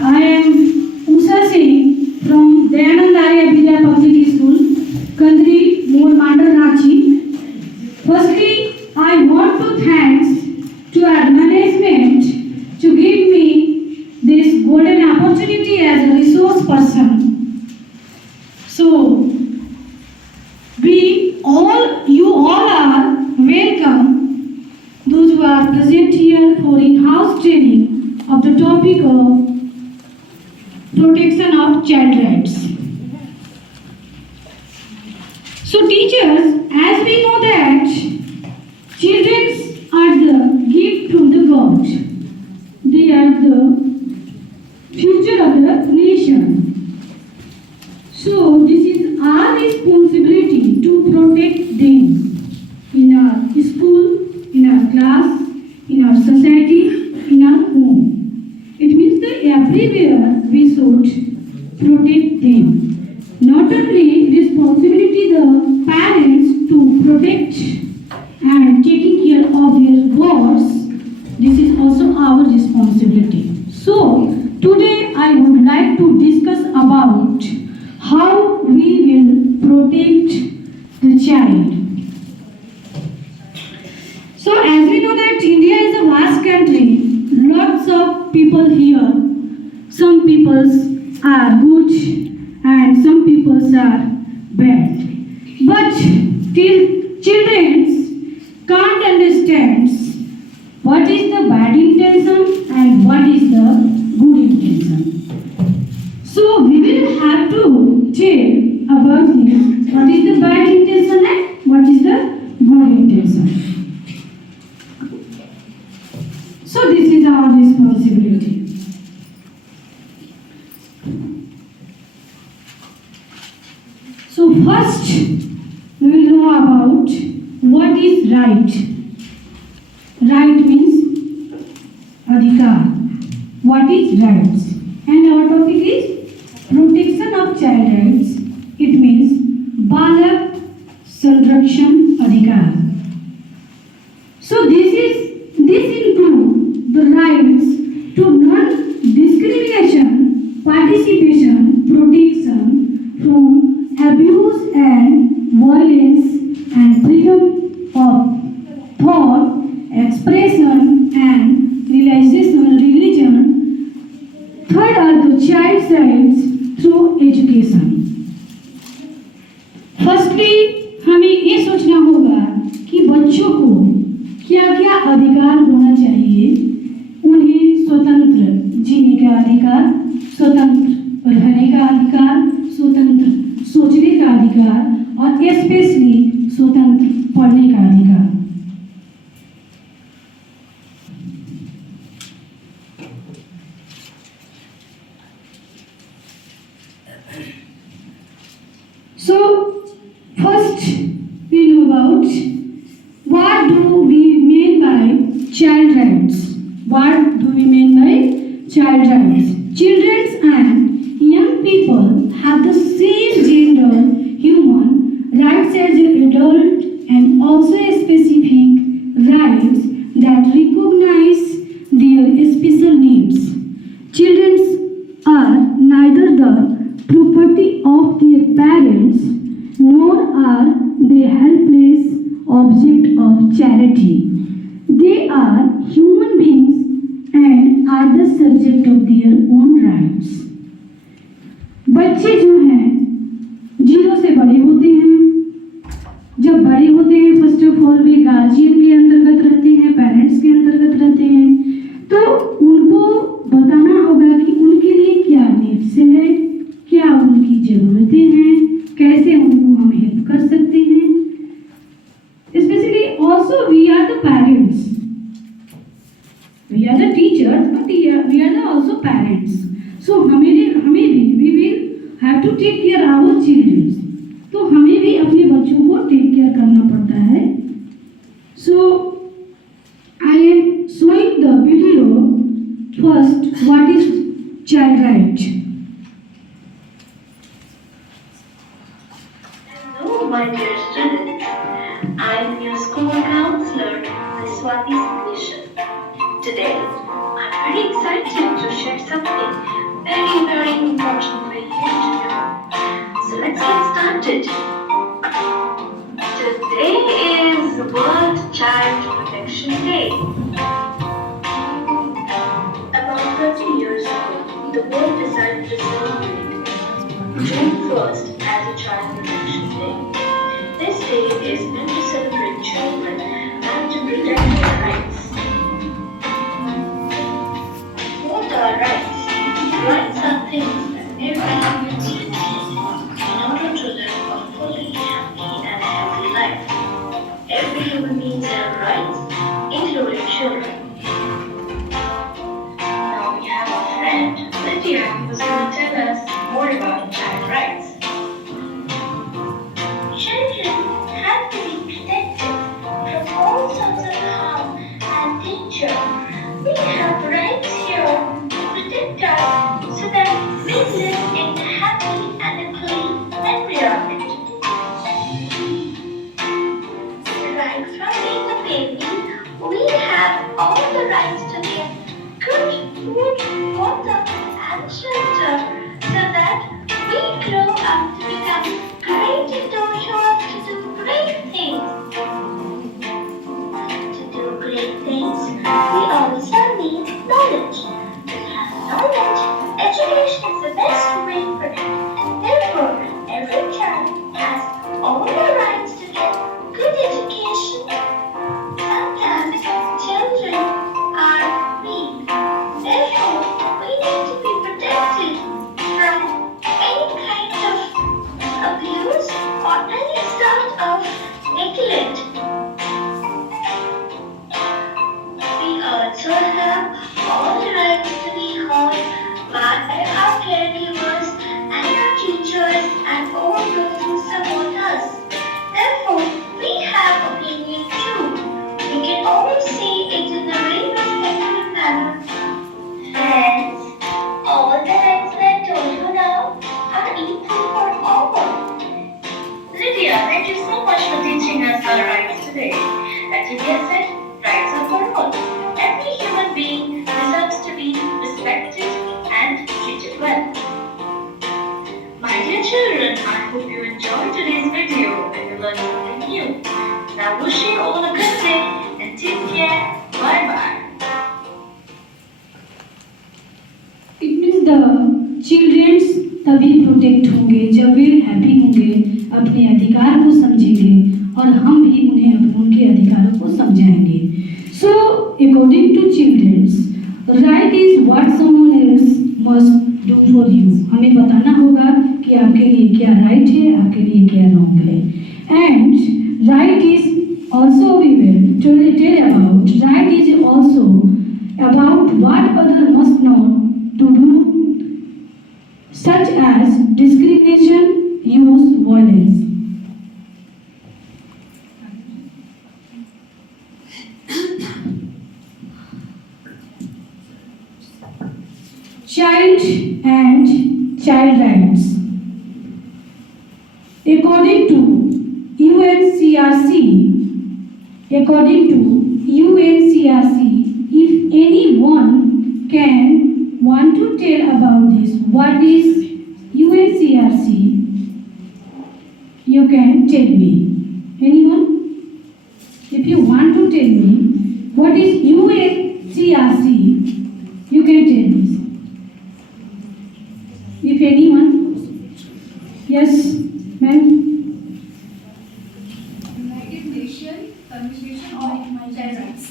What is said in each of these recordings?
I am Usha Singh from Dayanand Arya Vidya Public School, Kandri, Moor Mandal, Ranchi. Firstly, I want to thanks to our management to give me this golden opportunity as a resource person. So, you all are welcome. Those who are present here for in-house training of the topic of protection of child rights. So teachers, as we know that children are the gift from the God. They are the future of the nation. So this is our responsibility to protect them in our school, in our class, in our society, in our home. It means that everywhere we should protect them. Not only responsibility the parents to protect and taking care of their wards, this is also our responsibility. So today I would like to discuss about how we will protect the child. So as we know that India is a vast country, lots of people here. Some peoples are good and some peoples are bad. But till children can't understand what is the bad intention and what is the good intention. So we will have to tell about this. What is the bad intention and what is the good intention. So this is our responsibility. So first we will know about what is right. Right means adhikar. What is rights? And our topic is protection of child rights. It means Balak Sanrakshan Adhikar. So this includes the rights to non-discrimination, participation, protection from abuse and violence, and freedom of thought, expression, and realization, religion. Third are the child's rights through education. Firstly, हमें ये सोचना होगा कि बच्चों को क्या क्या अधिकार होना चाहिए. उन्हें स्वतंत्र जीने का अधिकार, स्वतंत्र रहने का अधिकार, स्वतंत्र सोचने का अधिकार और स्पेशली स्वतंत्र पढ़ने का अधिकार. So first we know about what do we mean by child rights. What do we mean by child rights? Children and young people have the same gender, human rights as adult, and also specific rights that recognize their special needs. Children are neither the property of their parents nor are they helpless object of charity. They are human beings and are the subject of their own rights. बच्चे जो हैं 0 से बड़े होते हैं. जब बड़े होते हैं first of all way guardian के अंतर्गत रहते हैं, पेरेंट्स के अंतर्गत रहते हैं. तो उनको बताना होगा कि उनके लिए क्या नीड्स है, क्या उनकी ज़रूरतें हैं, कैसे उनको हम हेल्प कर सकते हैं. Especially also we are the parents. We are the teachers, but we are the also parents. So हमें भी we will have to take care our children. तो हमें भी अपने बच्चों को टेक केयर करना पड़ता है. So I am showing the video first. What is child right? Hello, my dear students. I am your school counselor, Ms. Swati Submission. Today, I'm very excited to share something very important for you to know. So let's get started. Today is World Child Protection Day. About 30 years ago, the world decided to celebrate June 1st as a Child Protection Day. This day is meant to celebrate children and to protect their rights. What are rights? Rights are things that every human being needs in order to live a fully happy and healthy life. Every human being has rights, including children. Now we have a friend, Lydia, who's going to tell us more about child rights. Children have to be protected from all sorts of harm and danger. We have rights here to protect us so that we live in a happy and a clean environment. Right from being a baby, we have all the rights to get good food, water, and shelter so that we grow up to become great individuals to do great things. To do great things, we also need knowledge. Without knowledge, education is the best way for it. Therefore, every child has all the rights to get good education. Sometimes children are weak. Therefore, we need to be protected from any kind of abuse or any sort of neglect. We also have all the rights to be heard by our caregivers and our teachers and all those who support us. Therefore, we have opinion too. We can all see it in a very respectful manner. Friends, all the rights that I told you now are equal for all. Lydia, thank you so much for teaching us our rights today. As Lydia said, rights are for all. Every human being deserves to be respected and treated well. My dear children, I hope you enjoyed today's video and you learned something new. Now wish you all a good day and take care. Bye bye. It means the children's तभी protect होंगे जब वे happy होंगे, अपने अधिकार को समझेंगे और हम भी उन्हें उनके अधिकारों को समझाएंगे. So according to children's, right is what someone else must do for you. हमें बताना होगा कि आपके लिए क्या राइट है, आपके लिए क्या रॉन्ग है. And right is also we will tell about, right is also about what other must know to do, such as discrimination, use violence. Child and child rights. According to UNCRC, if anyone can want to tell about this, what is UNCRC? You can tell me. Anyone? If you want to tell me what is UNCRC, you can tell me. If anyone? Yes, ma'am. United Nations Convention on Child Rights.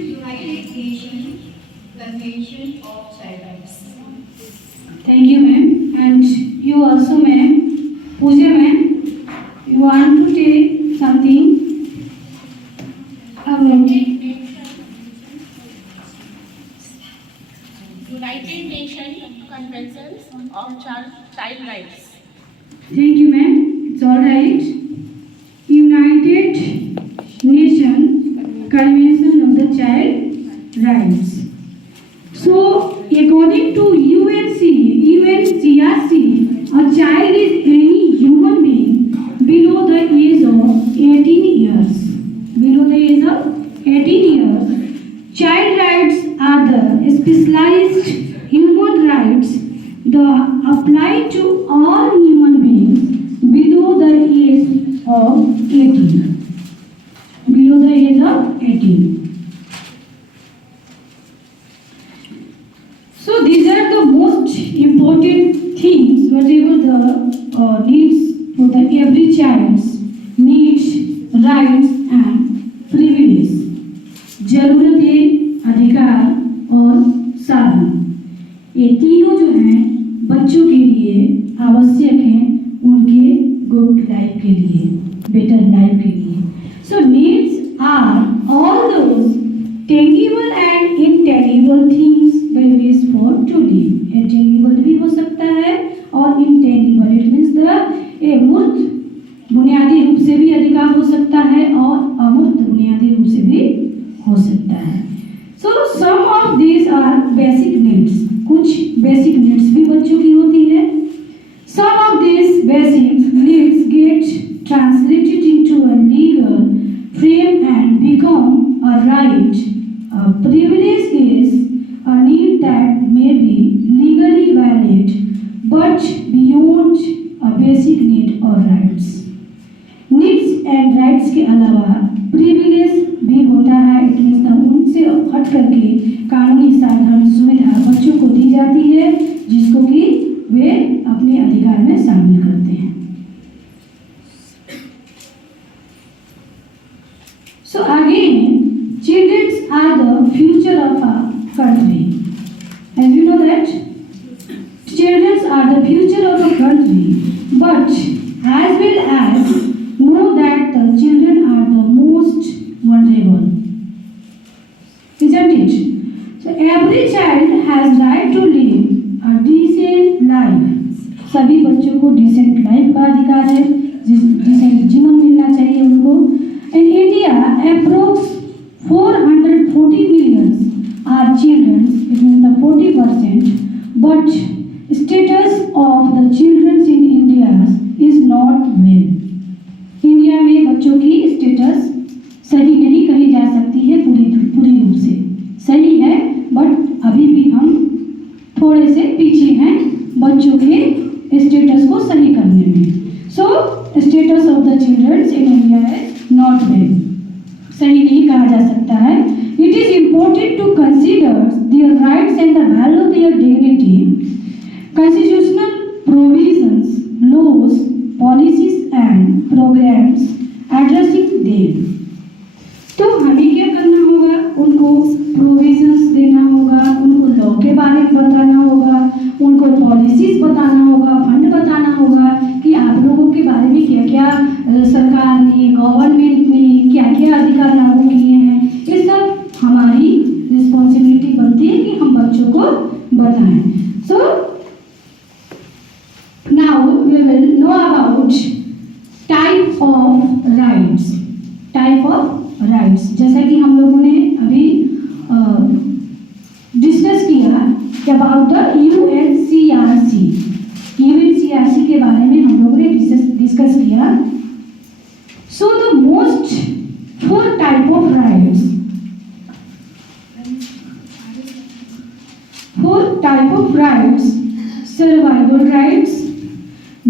United Nations Convention of Child Rights. Thank you, ma'am. And you also, ma'am. Pooja, ma'am. You want to say something about United Nations Conventions of Child Rights. Thank you, ma'am. It's all right. United Nations Convention of the Child Rights. So, according to UNCRC, a child is any human being whatever the needs for the every child's needs, rights and privilege. जरूरतें, अधिकार और साधन, ये तीनों जो हैं बच्चों के लिए आवश्यक हैं उनके गुड लाइफ के लिए, बेटर लाइफ के लिए. So needs are all those tangible and intangible things by which for to live. Tangible भी हो सकता है और intangible, it means the मूर्त बुनियादी रूप से भी अधिकार हो सकता है और अमूर्त बुनियादी रूप से भी हो सकता है. So some of these are basic needs. कुछ basic needs भी बच्चों की होती है. Some of these basic needs get translated into a legal frame and become a right. A privilege is a need that may be legally valid but beyond a basic need or rights. Needs and rights के अलावा privilege भी होता है. It means उनसे हट करके कानूनी साधन सुविधा बच्चों को दी जाती है जिसको कि वे अपने अधिकार में शामिल करते हैं. So again, children are the future of a country. As you know that children are the future of a country, but as well as know that the children are the most vulnerable, isn't it? So every child has right to live a decent life. सभी बच्चों को decent life का अधिकार है, decent जीवन मिलना चाहिए उनको. In India, approx 440 million are children, it means the 40%, but status of the children in India is not well. India में बच्चों की स्टेटस सही नहीं कही जा सकती है पूरी रूप से. सही है बट अभी भी हम थोड़े से पीछे हैं बच्चों के स्टेटस को सही करने में. So status of the children in India is not well. सही नहीं कहा जा सकता है. It is important to consider their rights and the value of their dignity. Constitutional provisions, laws, policies and programs addressing them. तो हमें क्या करना होगा? उनको प्रोविजंस देना होगा, उनको लॉ के बारे में बताना होगा, उनको पॉलिसीज बताना होगा, फंड बताना होगा कि आप लोगों के बारे में क्या क्या सरकार ने, गवर्नमेंट ने क्या क्या अधिकार लागू किए हैं. ये सब हमारी रिस्पॉन्सिबिलिटी बनती है कि हम बच्चों को बताएं. सो now we will know about type of rights. Type of rights, जैसा कि हम लोगों ने अभी डिस्कस किया about the UNCRC. UNCRC के बारे में हम लोगों ने डिस्कस किया. So the most 4 type of rights. 4 type of rights: survival rights,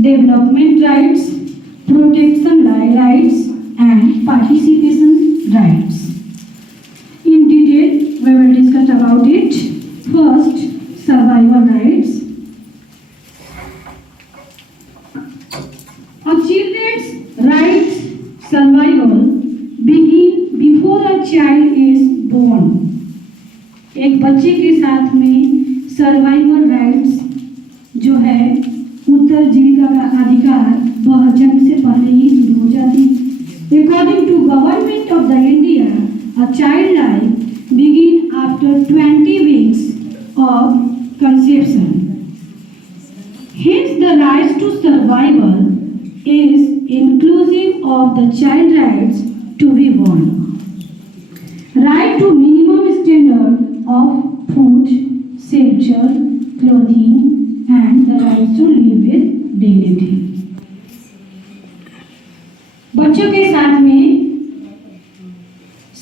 development rights, protection rights and participation rights. In detail we will discuss about it. First, survival rights. A children's rights survival begin before a child is born. एक बच्चे के साथ में survival rights जो है उत्तरजीविका का अधिकार वह जन्म से पहले ही शुरू हो जाती. According to Government of the India, a child life begin after 20 weeks of conception. Hence, the right to survival is inclusive of the child rights to be born. Right to minimum standard of food, shelter, clothing, and the right to live with dignity. बच्चों के साथ में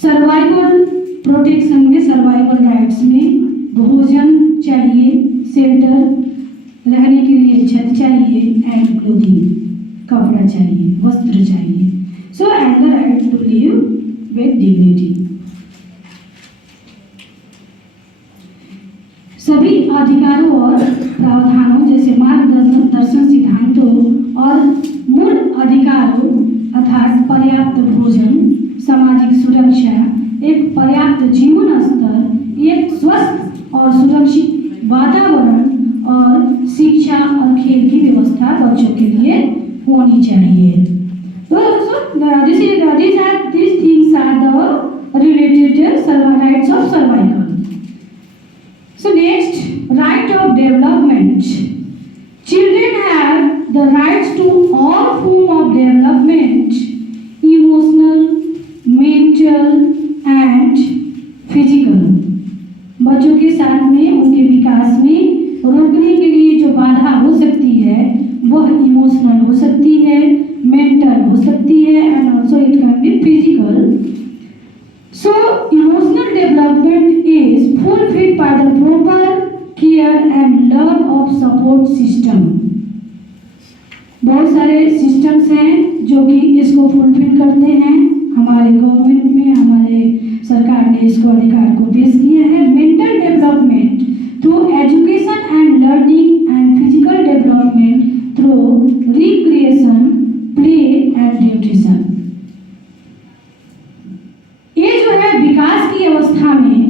survival protection में, survival rights में भोजन चाहिए, shelter, रहने के लिए छत चाहिए, एंड क्लोथिंग, कपड़ा चाहिए, वस्त्र चाहिए. So and the right to live with dignity. सभी अधिकारों और प्रावधानों जैसे मार्गदर्शन होनी चाहिए. These things are the related rights of survival. So next, right of development. Children have the rights to all form of development, emotional, mental and physical. बच्चों के साथ में उनके विकास में रोकने के लिए जो बाधा हो सकती है वह इमोशनल हो सकती है, मेंटल हो सकती है and also it can be physical. So emotional development is fulfilled by the proper care and love of support system. बहुत सारे सिस्टम्स हैं जो कि इसको फुलफिल करते हैं. हमारे गवर्नमेंट में हमारे सरकार ने इसको अधिकार को पेश किया है. Mental development through education and learning and physical development through recreation, play and nutrition. ये जो है विकास की अवस्था में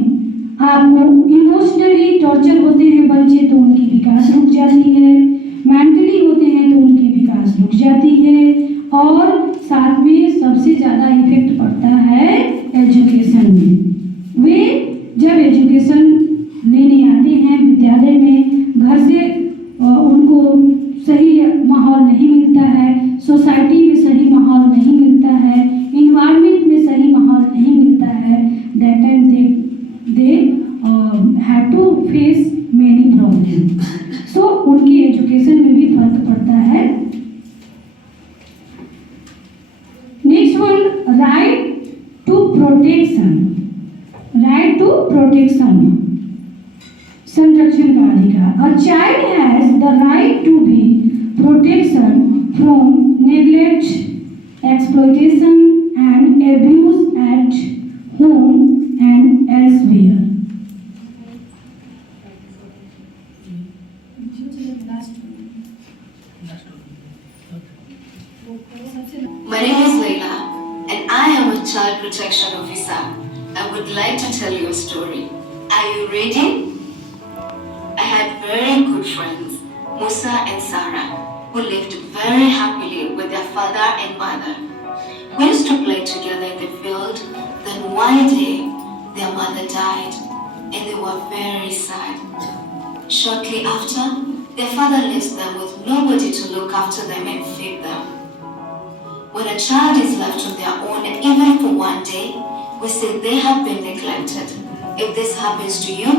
आपको इमोशनली टॉर्चर होते हैं बच्चे तो उनकी विकास रुक जाती है, मेंटली होते हैं तो उनकी विकास रुक जाती है और साथ में सबसे ज़्यादा इफेक्ट पड़ता है एजुकेशन में. वे जब एजुकेशन लेने आते हैं विद्यालय में, घर से उनको सही माहौल नहीं मिलता है, सोसाइटी में सही माहौल नहीं मिलता है, इन्वायरमेंट में सही माहौल नहीं मिलता है. That time they have to face many problem. सो उनकी एजुकेशन में भी फर्क पड़ता है. Next one, right to protection. Right to protection, संरक्षण का अधिकार. A child has the right to be protection from neglect, exploitation and abuse at home and elsewhere. My name is Leila and I am a child protection officer. I would like to tell you a story. Are you ready? I had very good friends, Musa and Sarah, who lived very happily with their father and mother. We used to play together in the field. Then one day, their mother died and they were very sad. Shortly after, their father leaves them with nobody to look after them and feed them. When a child is left on their own, even for one day, we say they have been neglected. If this happens to you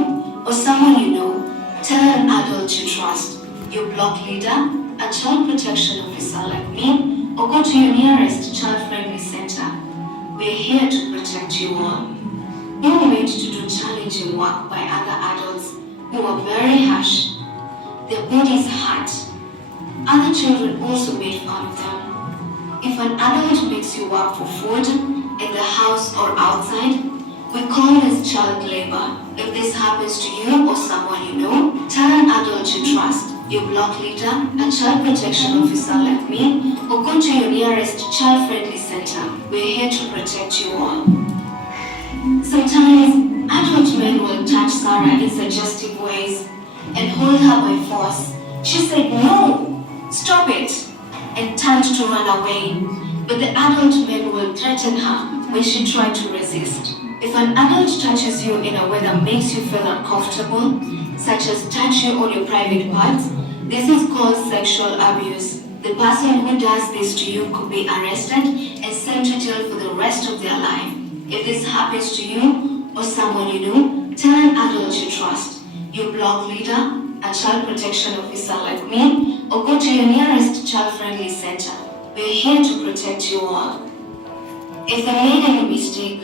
or someone you know, tell an adult you trust, your block leader, a child protection officer like me, or go to your nearest child-friendly center. We are here to protect you all. You are made to do challenging work by other adults who are very harsh. Their bodies hurt. Other children also made fun of them. If an adult makes you work for food in the house or outside, we call this child labor. If this happens to you or someone you know, tell an adult you trust, your block leader, a child protection officer like me, or go to your nearest child-friendly center. We are here to protect you all. Sometimes, adult men will touch Sarah in suggestive ways and hold her by force. She said, "No, stop it," and turned to run away. But the adult men will threaten her when she tried to resist. If an adult touches you in a way that makes you feel uncomfortable, such as touch you on your private parts, this is called sexual abuse. The person who does this to you could be arrested and sent to jail for the rest of their life. If this happens to you or someone you know, tell an adult you trust, your block leader, a child protection officer like me, or go to your nearest child-friendly center. We are here to protect you all. If they made any mistake,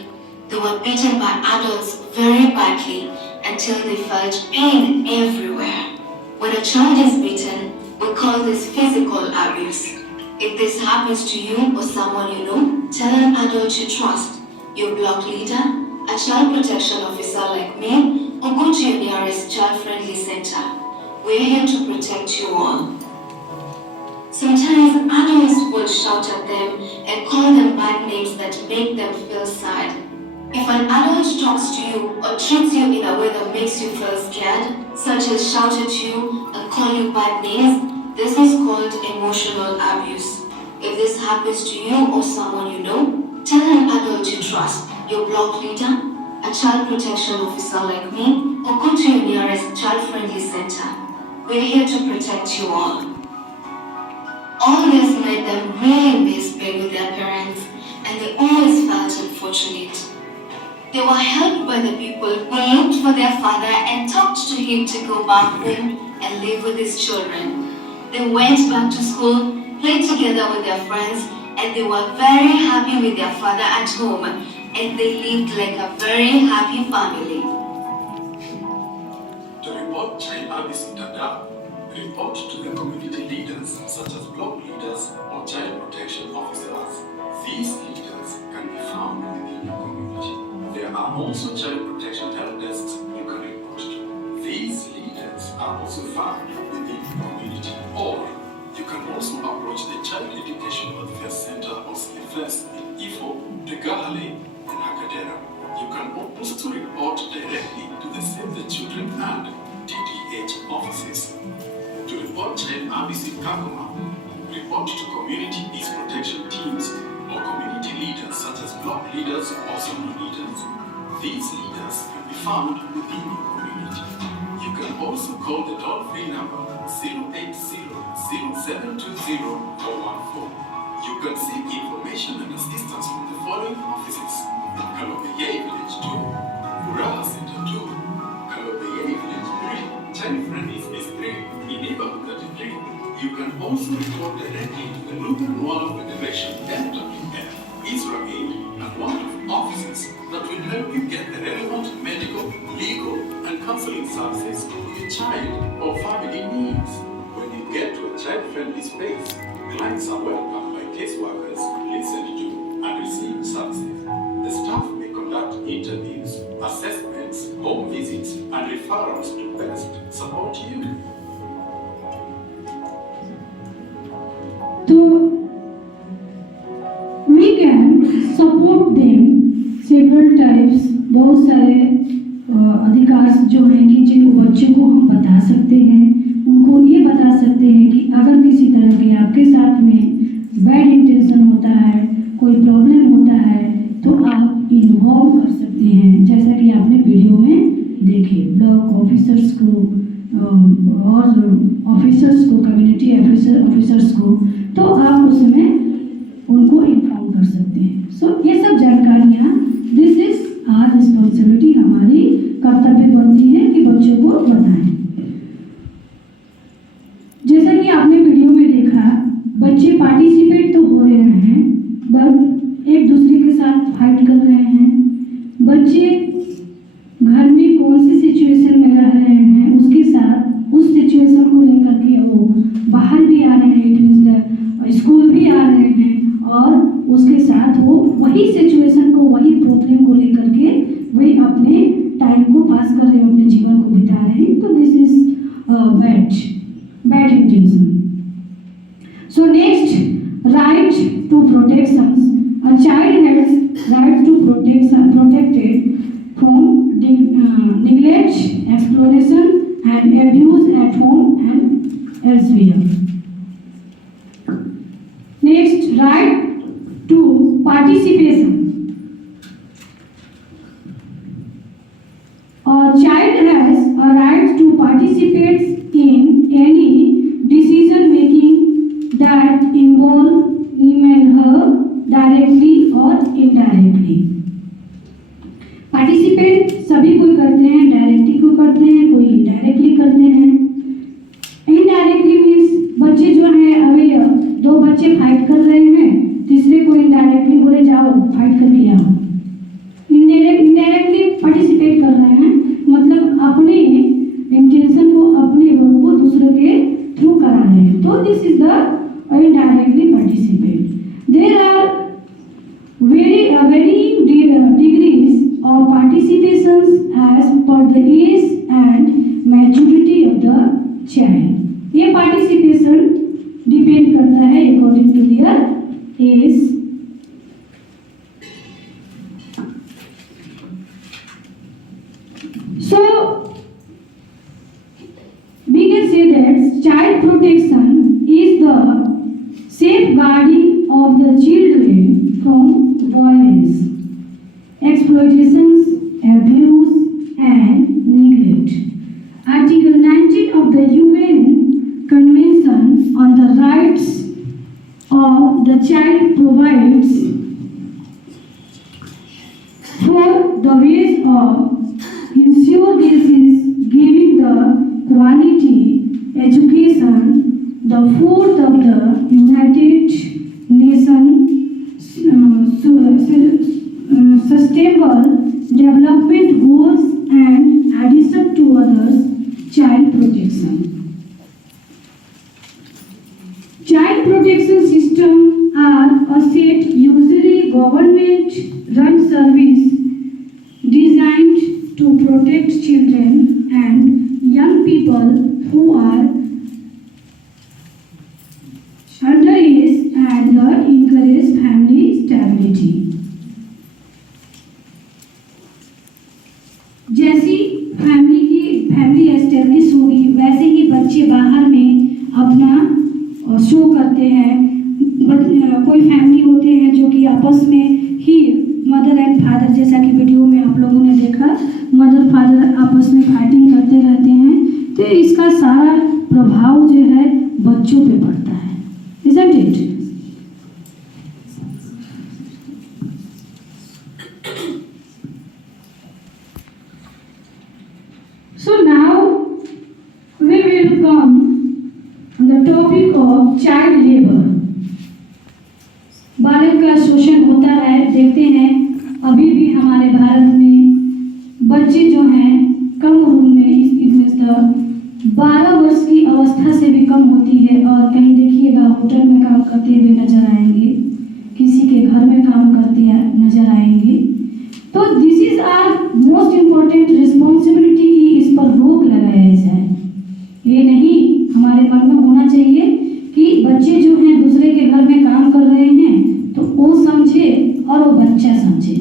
they were beaten by adults very badly until they felt pain everywhere. When a child is beaten, we call this physical abuse. If this happens to you or someone you know, tell an adult you trust, your block leader, a child protection officer like me, or go to your nearest child-friendly center. We are here to protect you all. Sometimes adults will shout at them and call them bad names that make them feel sad. If an adult talks to you or treats you in a way that makes you feel scared, such as shout at you and call you bad names, this is called emotional abuse. If this happens to you or someone you know, tell an adult you trust, your block leader, a child protection officer like me, or go to your nearest child-friendly center. We're here to protect you all. All this made them really miss being with their parents, and they always felt unfortunate. They were helped by the people who looked for their father and talked to him to go back home and live with his children. They went back to school, played together with their friends, and they were very happy with their father at home, and they lived like a very happy family. To report child abuse in Dadaab, report to the community leaders such as block leaders or child protection officers. These leaders can be found within your community. There are also child protection help desks you can report to. These leaders are also found within your community. Or you can also approach the Child Education Welfare Center or CFS in Ifo, Tegahale, and Hakadera. You can also report directly to the Save the Children and TDH offices. To report child abuse in Kakuma, report to community peace protection teams or community leaders such as block leaders or zone leaders. These leaders can be found within your community. You can also call the toll-free number 080-0720-414. You can seek information and assistance from the following offices: Kalobeye Village 2, Furaha Center 2, Kalobeye Village 3, Child Friendly Space 3, in Neighborhood 33. You can also report directly to the Lunar Noir Federation (LWF), Israel, and one of offices that will help you get the relevant medical, legal, and counseling services your child or family needs. When you get to a child-friendly space, clients are welcomed by caseworkers, listened to, and receive services. The staff may conduct interviews, assessments, home visits, and referrals to best support you. So we can support them several types. बहुत सारे अधिकार जो हैं कि जिनको बच्चों को हम बता सकते हैं, उनको ये बता सकते हैं कि अगर किसी तरह के आपके साथ में बैड इंटेंशन होता है, कोई प्रॉब्लम होता है, तो आप इन्वॉल्व कर सकते हैं, जैसा कि आपने वीडियो में देखे। ब्लॉक ऑफिसर्स को और ऑफिसर्स को, कम्युनिटी ऑफिसर्स को, तो आप उसमें उनको इन्फॉर्म कर सकते हैं। सो ये सब जानकारियाँ, दिस इज आवर रिस्पॉन्सिबिलिटी, हमारी कर्तव्य बनती है कि बच्चों को बताएं। जैसा कि आपने वीडियो में देखा, बच्चे पार्टिसिपेट तो हो रहे हैं, बट एक दूसरे के साथ फाइट कर रहे हैं। बच्चे घर में कौन सी सिचुएशन में रह रहे हैं, उसके साथ उस सिचुएशन को लेकर के वो बाहर भी आ रहे हैं, इट मीन्स स्कूल भी आ रहे हैं, और उसके साथ वो वही सिचुएशन को, वही प्रॉब्लम को लेकर के वे अपने टाइम को पास कर रहे हैं, अपने जीवन को बिता रहे हैं। तो this is bad intention. So next, right to protection. A child has right to protected from neglect, exploitation, and abuse at home and elsewhere. Next, right to participation. A child has a right to participate in any decision making that involve him and her directly or indirectly. Participate सभी कोई करते हैं, directly कोई करते हैं, कोई indirectly करते हैं। इनडायरेक्टली मीन्स बच्चे जो हैं, अभी दो बच्चे फाइट कर रहे हैं, तीसरे को इनडायरेक्टली बोले जाओ फाइट करके आओ, इनडायरेक्टली पार्टिसिपेट कर रहे हैं, मतलब अपने इंटेंशन को, अपने वर्क को दूसरे के थ्रू करा रहे हैं। तो this is the indirectly participate. There are very degrees of participations as per the age and maturity of the child. ये participation depend करता है according to their age. So we can say that child protection is the safeguarding of the children from violence, exploitations, abuse, and neglect. Article 19 of the UN Convention on the Rights of the Child provides for the ways of ensure this is giving the quality education, the fourth of the United Nations Sustainable Development Goals and addition to others, child protection. Child protection systems are a set usually government-run service designed to protect children and young people who are underage and encourage family stability. जैसी family establish होगी वैसे ही बच्चे बाहर में अपना show करते हैं। कोई फैमिली होते हैं जो कि आपस में ही मदर एंड फादर, जैसा कि वीडियो में आप लोगों ने देखा, मदर फादर आपस में फाइटिंग करते रहते हैं। तो इसका सारा प्रभाव जो है बच्चों पे पड़ता है, isn't it? So now we will come on the topic of child labor. बालक का शोषण होता है। देखते हैं अभी भी हमारे भारत में बच्चे जो हैं कम उम्र में, इसमें 12 वर्ष की अवस्था से भी कम होती है, और कहीं देखिएगा होटल में काम करते हुए नजर आएंगे, किसी के घर में काम करते नजर आएंगे। तो this is our most important responsibility की इस पर रोक लगाया जाए। ये नहीं हमारे मन में होना चाहिए कि बच्चे जो हैं दूसरे के घर में काम कर रहे हैं तो वो समझे और वो बच्चा समझे।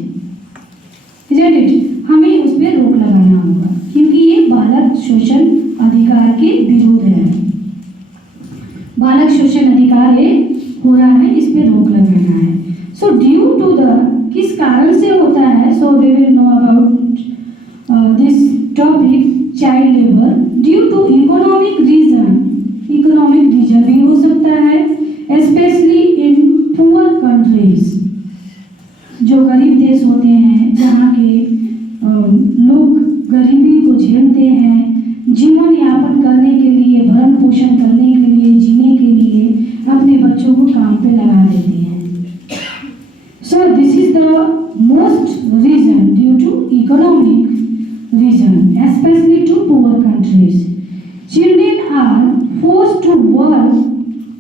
हमें उस पर रोक लगाना होगा क्योंकि ये बालक शोषण अधिकार के विरुद्ध है। बालक शोषण अधिकार ये हो रहा है, इस पे रोक लगाना है। सो ड्यू टू द, किस कारण से होता है, so we will know about this topic child labour due to economic reason. Economic reason भी हो सकता है, स्पेशली इन पुअर कंट्रीज, जो गरीब देश होते हैं जहाँ के लोग गरीबी को झेलते हैं, जीवन यापन करने के लिए, भरण पोषण करने के लिए, जीने के लिए अपने बच्चों को काम पे लगा देते हैं। So this is the most reason due to economic reason, especially to poor countries. Children are forced to work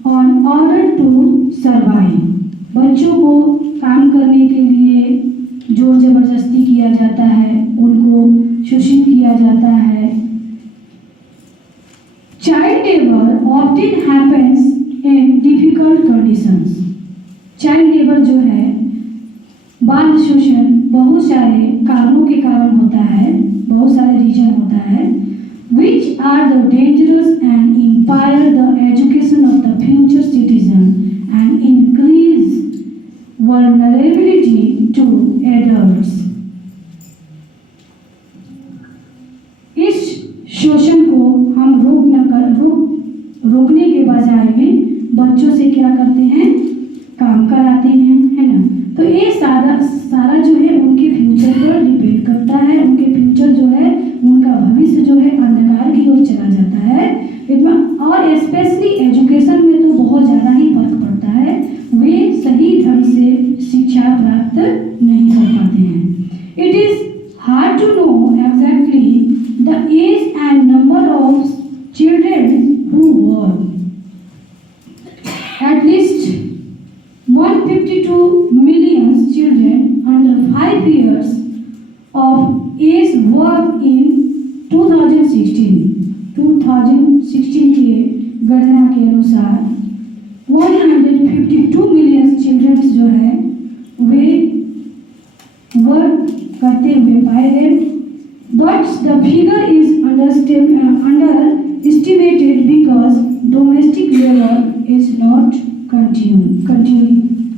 on order to survive. बच्चों को काम करने के लिए जोर जबरदस्ती किया जाता है, उनको शोषित किया जाता है। Child labor often happens in difficult conditions. Child labor जो है, बाल शोषण बहुत सारे कारणों के कारण होता है, बहुत सारे रीजन होता है, which are the dangerous and impair the education of the future citizen and increase vulnerability to adults. इस शोषण को हम रोकने के बजाय में बच्चों से क्या करते हैं, काम कराते हैं, है ना। तो ये सारा जो है उनके फ्यूचर पर डिपेंड करता है। उनके फ्यूचर जो है, उनका भविष्य जो है अंधकार की ओर चला जाता है। और स्पेशली एजुकेशन में तो बहुत ज़्यादा ही फर्क पड़ता है, वे सही ढंग से शिक्षा प्राप्त नहीं कर पाते हैं। It is hard to know exactly the age and number of children who work. At least 152 million children under 5 years of age work in 2016 के गणना के अनुसार 152 मिलियन चिल्ड्रन जो है वे वर्क करते हुए पाए गए। But the figure is underestimated because domestic labor is not continuing.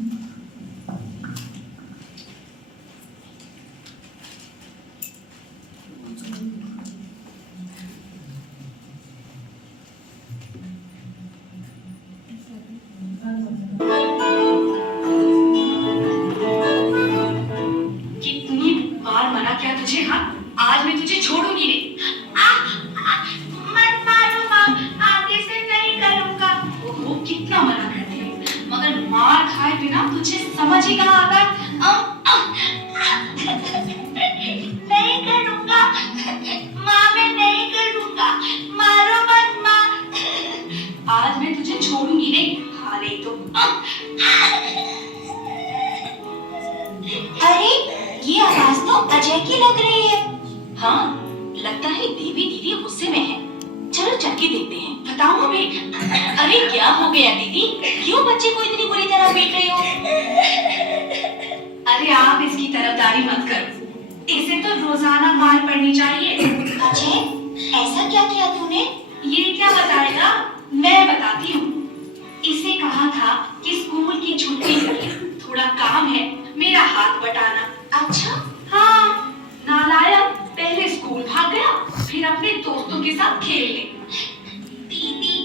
मना करती है, मगर मार खाए बिना तुझे समझ ही कहाँ आता है। नहीं करूँगा माँ, मैं नहीं करूँगा, मारो मत माँ। आज मैं तुझे छोड़ूंगी नहीं, खा ले तो। अरे ये आवाज तो अजय की लग रही है। हाँ, लगता है देवी दीदी गुस्से में है। चलो चल के देखते हैं, बताओ हमें। अरे क्या हो गया दीदी, क्यों बच्चे को इतनी बुरी तरह पीट रही हो? अरे आप इसकी तरफदारी मत करो, इसे तो रोजाना मार पड़नी चाहिए। अजय, ऐसा क्या किया तूने? ये क्या बताएगा, मैं बताती हूँ। इसे कहा था कि स्कूल की छुट्टी कर ले, थोड़ा काम है मेरा हाथ बटाना। अच्छा, हाँ, नालायक पहले स्कूल भाग गया, फिर अपने दोस्तों के साथ खेलने। दीदी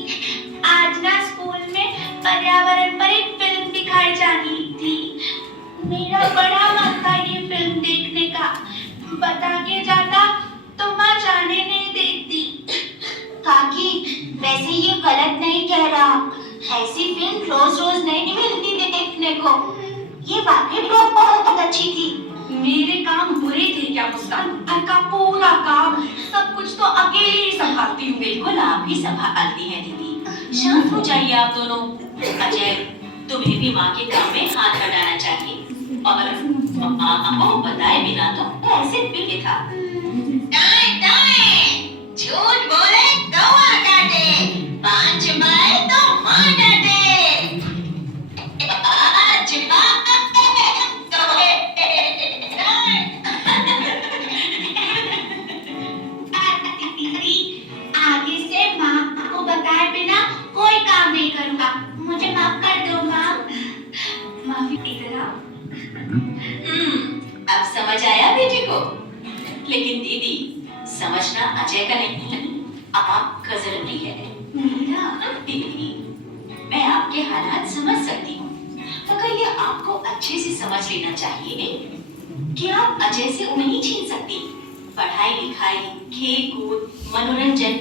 आज ना स्कूल में पर्यावरण पर एक फिल्म दिखाई जानी थी। मेरा बड़ा मन था ये फिल्म देखने का, बता के जाता तो माँ जाने नहीं देती। काकी, वैसे ये गलत नहीं कह रहा, ऐसी फिल्म रोज रोज नहीं मिलती देखने को। ये वाकई बहुत अच्छी थी। मेरे काम बुरे थे क्या मुस्कान? घर का पूरा काम सब कुछ तो अकेले ही संभालती हूँ। बिल्कुल आप ही संभालती हैं दीदी, शांत हो जाइए आप दोनों। अजय, तुम्हें भी माँ के काम में हाथ बटाना चाहिए, और माँ को बताए बिना तो ऐसे भी था। झूठ बोले कौवा काटे, 5 मारे तो माँ डांटे। आज दीदी, आगे से माँ को बताए बिना कोई काम नहीं करूँगा, मुझे माफ कर दो माँ। माफी इधर आओ। अब समझ आया बेटे को? लेकिन दीदी, समझना अजय का नहीं, आपका जरूरी है। मीरा दीदी, मैं आपके हालात समझ सकती हूँ, मगर ये आपको अच्छे से समझ लेना चाहिए कि आप अजय से नहीं छीन सकती। पढ़ाई लिखाई, खेल कूद, मनोरंजन,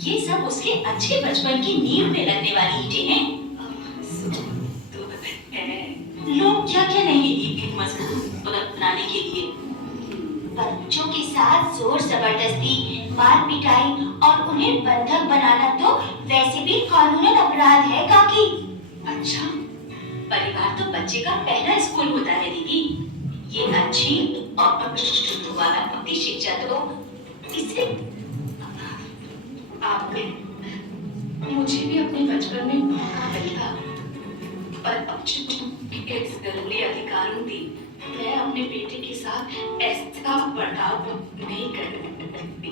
ये सब उसके अच्छे बचपन की नींव में लगने वाली ईंटें हैं। लोग क्या क्या नहीं ईंटें मजबूत बनाने के लिए। बच्चों के साथ जोर जबरदस्ती, मार पिटाई और उन्हें बंधक बनाना तो वैसे भी कानूनन अपराध है काकी। अच्छा, परिवार तो बच्चे का पहला स्कूल होता है दीदी। ये अच्छी और शुरुआती शिक्षा तो इसे आपने मुझे भी अपने बचपन में मौका मिला, पर अब चूंकि जरूरी अधिकारों थी, मैं अपने बेटे के साथ ऐसा बर्ताव नहीं कर सकती।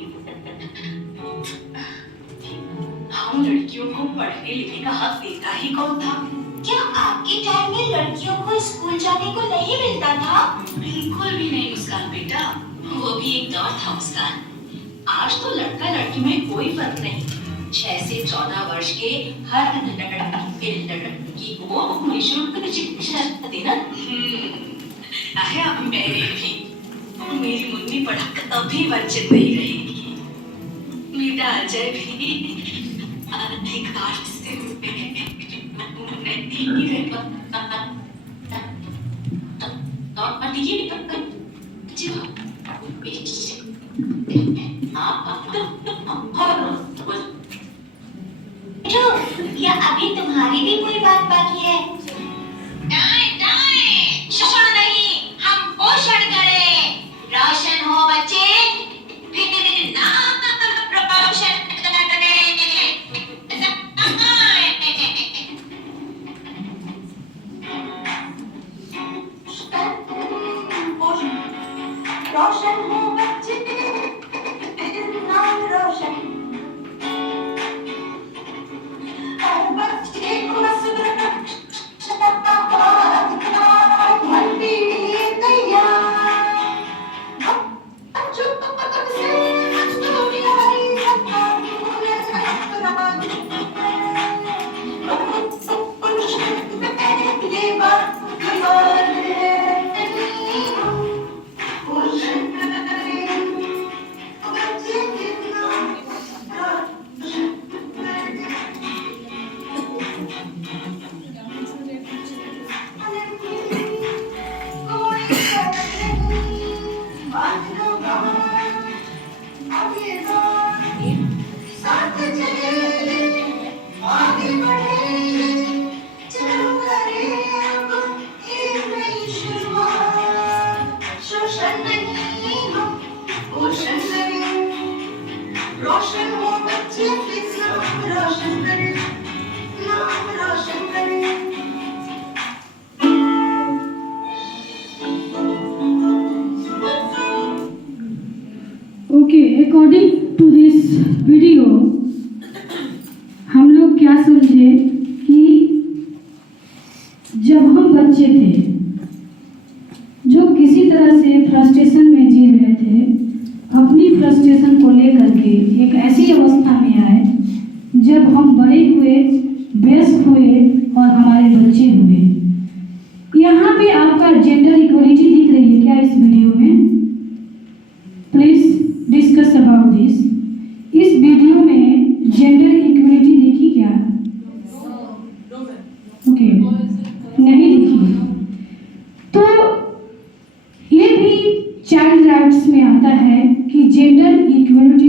हम लड़कियों को पढ़ने लिखने का हक देता ही कौन था? क्या आपके टाइम में लड़कियों को स्कूल जाने को नहीं मिलता था? बिल्कुल भी नहीं मुस्कान बेटा, वो भी एक दौर था मुस्कान। आज तो लड़का लड़की में कोई फर्क नहीं। 6 से 14 वर्ष के हर लड़की को निःशुल्क शिक्षा देना। मेरी मुन्नी पढ़ा कभी वंचित नहीं रहेगी। मेरा अजय भी अधिकार से नहीं रहेगा। और ये या अभी तुम्हारी भी कोई बात बाकी है? शोषण नहीं, हम पोषण करें। रोशन हो बच्चे, फिर नाम रोशन करें। रोशन हो बच्चे, नाम रोशन। हर बच्चे को सुधरना अकॉर्डिंग टू दिस वीडियो हम लोग क्या समझे कि जब हम बच्चे थे जो किसी तरह से फ्रस्ट्रेशन में जी रहे थे, अपनी फ्रस्ट्रेशन को लेकर के एक ऐसी अवस्था में आए जब हम बड़े हुए, व्यस्त हुए और हमारे बच्चे हुए। यहाँ पे आपका जेंडर इक्वलिटी दिख रही है क्या इस वीडियो में? Please discuss about this. इस वीडियो में जेंडर इक्वलिटी देखी क्या? ओके, नहीं देखी। तो ये भी चाइल्ड राइट्स में आता है कि जेंडर इक्वलिटी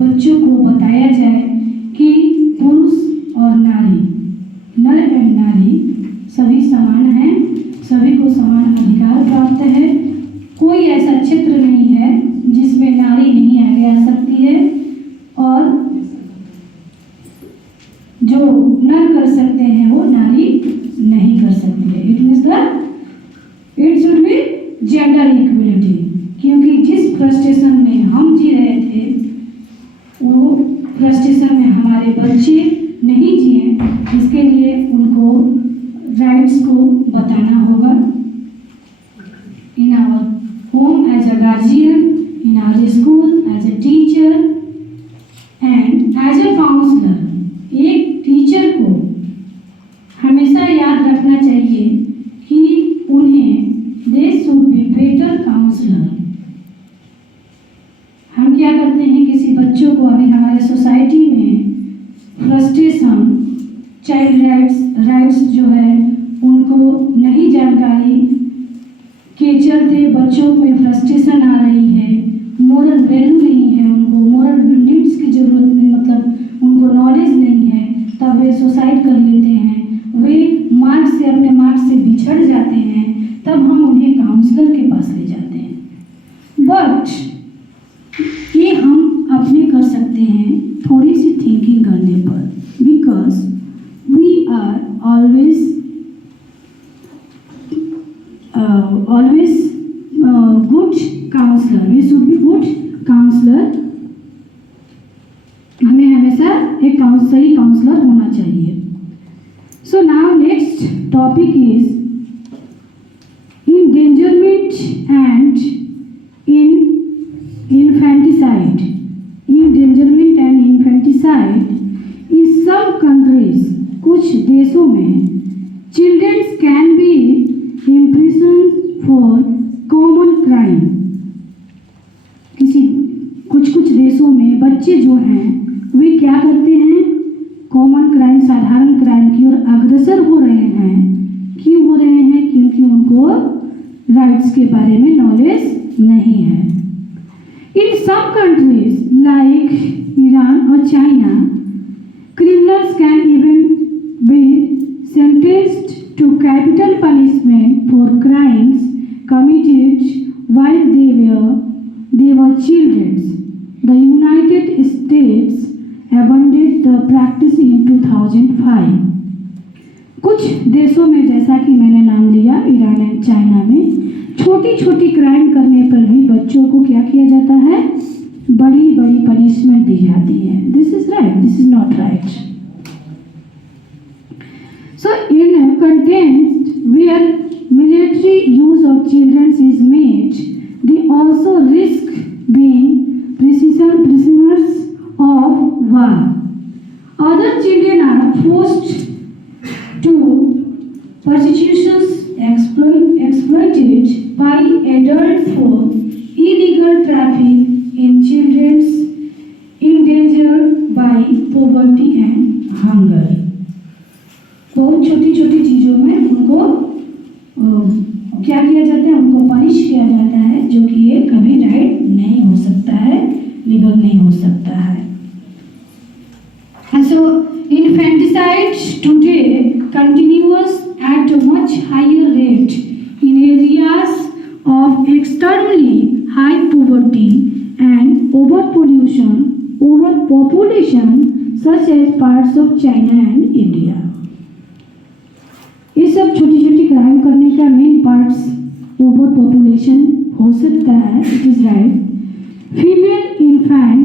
बच्चों को बताया जाए कि पुरुष और नारी, नर एवं नारी सभी समान हैं, सभी को समान अधिकार प्राप्त है। कोई ऐसा क्षेत्र नहीं है जिसमें नारी नहीं आगे आ सकती है और जो नर कर सकते हैं वो नारी नहीं कर सकती है। It should be gender equality, क्योंकि जिस फ्रस्ट्रेशन में हम जी रहे थे वो फ्रस्ट्रेशन में हमारे बच्चे नहीं जिए, इसके लिए उनको राइट्स को बताना होगा। In our home as a guardian, in our school as a teacher and as a counsellor. एक टीचर को हमेशा याद रखना चाहिए कि उन्हें they should be better counsellor. हम क्या करते हैं, किसी बच्चों को अभी हमारे सोसाइटी में फ्रस्ट्रेशन, चाइल्ड राइट्स जो है उनको नहीं जानकारी के चलते बच्चों में फ्रस्ट्रेशन आ रही है, मोरल वैल्यू नहीं है, उनको मोरल नीड्स की जरूरत नहीं, मतलब उनको नॉलेज नहीं है, तब वे सुसाइड कर लेते हैं, वे मार्ग से, अपने मार्ग से बिछड़ जाते हैं, तब हम उन्हें काउंसलर के पास ले जाते हैं। बट ये हम अपने कर सकते हैं थोड़ी सी थिंकिंग करने पर, because we are always good counsellor, we should be good counsellor. हमें हमेशा एक सही काउंसलर होना चाहिए। So now next topic is endangerment and infanticide. Endangerment and infanticide in some countries, कुछ देशों में children can be imprisoned for common crime. कुछ देशों में बच्चे जो हैं वे क्या करते हैं, कॉमन क्राइम, साधारण क्राइम की ओर अग्रसर हो रहे हैं। क्यों हो रहे हैं? क्योंकि उनको राइट्स के बारे में नॉलेज नहीं है। In some countries like Iran और China, criminals can even be sentenced to capital punishment for crimes committed while they were children. The United States abandoned the practice in 2005. कुछ देशों में, जैसा कि मैंने नाम लिया, ईरान एंड चाइना में छोटी छोटी क्राइम करने पर भी बच्चों को क्या किया जाता है, बड़ी बड़ी पनिशमेंट दी जाती है। This is right, this is not right. So in contents where military use of children is made, they also risk being prisoners of war. Other children are forced to prostitutions, exploited by adults for illegal traffic in children, endangered by poverty and hunger. बहुत छोटी छोटी चीज़ों में उनको क्या किया जाता है, उनको पनिश किया जाता है, जो कि ये कभी राइट नहीं हो सकता है, लीगल नहीं हो सकता है। So infanticide today continues at a much higher rate in areas of extremely high poverty and overpollution, overpopulation such as parts of China and India. ये सब छोटी छोटी क्राइम करने का मेन पार्ट्स ओवर पॉपुलेशन हो सकता है। It is right. Female infant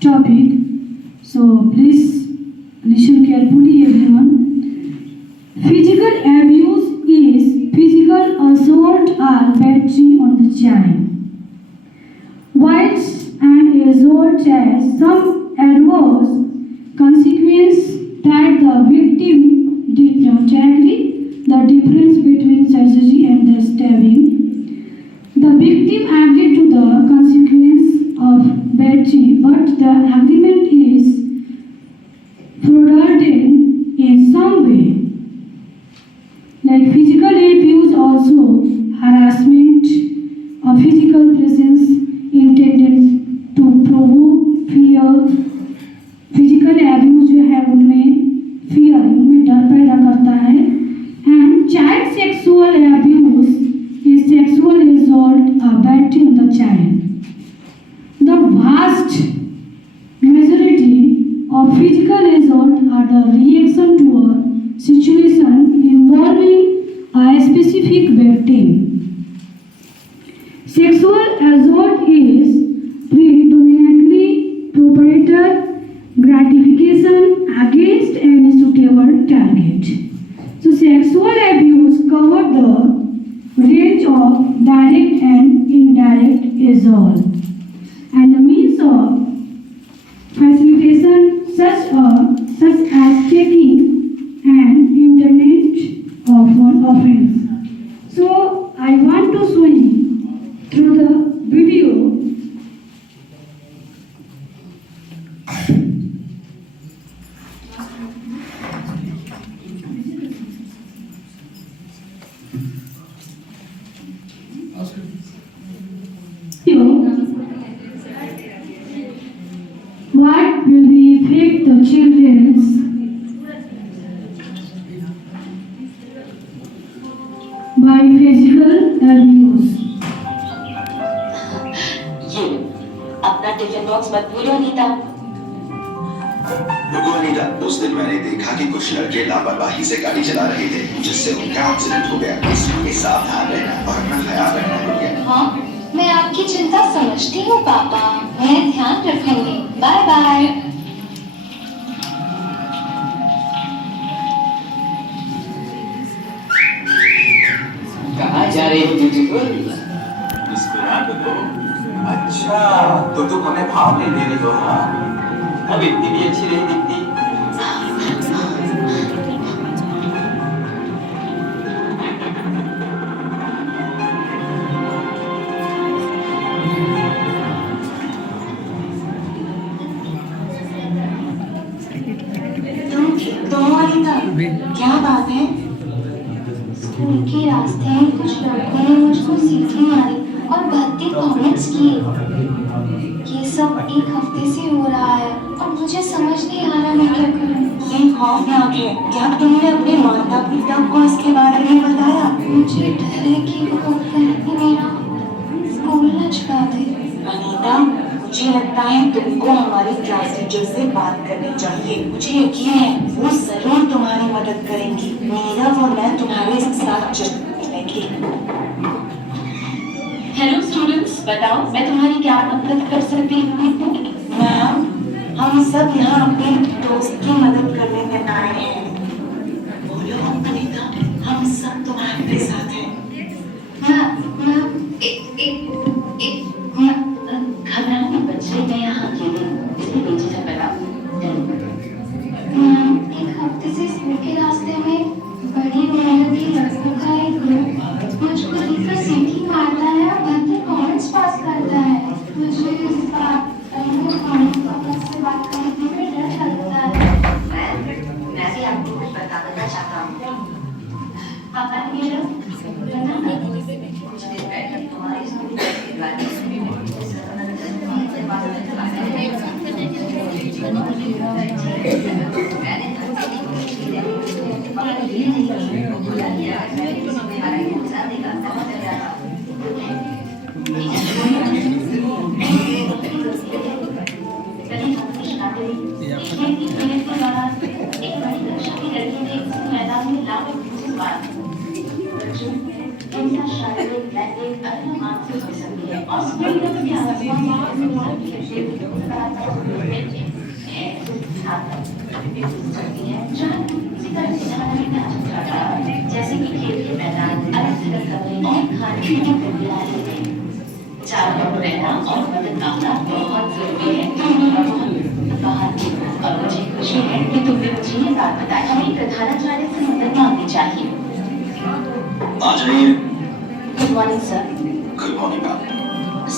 topic. So please listen carefully, everyone. Physical abuse is physical assault or battery on the child. Whilst an assault has some adverse consequence that the victim did not agree, the difference between surgery and the stabbing. The victim agreed to the consequence of battery, but the agreement is fraudulent in some way. Like physical abuse, also harassment or physical presence intended to provoke fear. Physical abuse जो है उनमें fear, उनमें डर पैदा करता है. And child sexual abuse is sexual assault or battery on the child. The vast majority of physical assault are the reaction to a situation involving a specific victim. Sexual assault is predominantly proprietor gratification against any suitable target. So sexual abuse covers the range of direct and indirect assault, and the means of facilitation such as taking and internet of one offense. So I want to show you through the video. What will be affect the children's by physical abuse? ये अपना tiffin box मत भूलो अनीता. रुको अनीता, उस दिन मैंने देखा कि कुछ लड़के लापरवाही से गाड़ी चला रहे थे, जिससे उनका एक्सीडेंट हो गया. इसलिए सावधान रहना और अपना ख्याल रखना होगा. हाँ, मैं आपकी चिंता समझती हूँ पापा. मैं ध्यान रखूंगी. Bye bye. कहाँ जा रही हो ब्यूटीफुल? मुस्कुरा दो. अच्छा, तो तुम हमें भाव नहीं दे रही हो. हाँ, अब इतनी भी अच्छी नहीं दिखती. क्या बात है? स्कूल के रास्ते में कुछ लड़कों ने मुझको सीटी मारी और भद्दे कमेंट्स किए. ये सब एक हफ्ते से हो रहा है और मुझे समझ नहीं आ रहा मैं क्या करूं. ये खौफनाक है. क्या तुमने अपने माता पिता को इसके बारे में बताया? मुझे डर है कि वो कहीं मेरा स्कूल न छुड़ा दे. अनीता, मुझे लगता है तुमको हमारी क्लास टीचर से बात करनी चाहिए. मुझे यकीन है वो जरूर तुम्हारी मदद करेंगी. नीरव और मैं तुम्हारे साथ चलेंगे. हेलो स्टूडेंट्स, बताओ मैं तुम्हारी क्या मदद कर सकती हूँ? मैम, हम सब यहाँ अपने दोस्त की मदद करने में आए हैं. बोलो अनीता, हम सब तुम्हारे साथ हैं. घबराने बच्चे मैं यहाँ अकेले हूँ, इसलिए बेझिझक बताओ. एक हफ्ते से स्कूल के रास्ते में बड़ी मेहनती लड़कों का एक ग्रुप मुझको देखकर सीटी मारता है और भद्दे कमेंट्स पास करता है. मुझे इस बात से बात करने में डर लगता है. मैं भी आपको कुछ बताना चाहता हूँ. आप ये लोग कुछ देर पहले तुम्हारी स्कूल के बारे में Australia has जैसे कि खेल के मैदान, अलग थलग कमरे और खाने पीने को बुलाने में चारों ओर रहना और मदद मांगना बहुत जरूरी है। और मुझे खुशी है कि तुमने मुझे ये बात बताई। हमें प्रधानाचार्य से मदद मांगनी चाहिए। आ जाइए। Good morning sir. Good morning ma'am.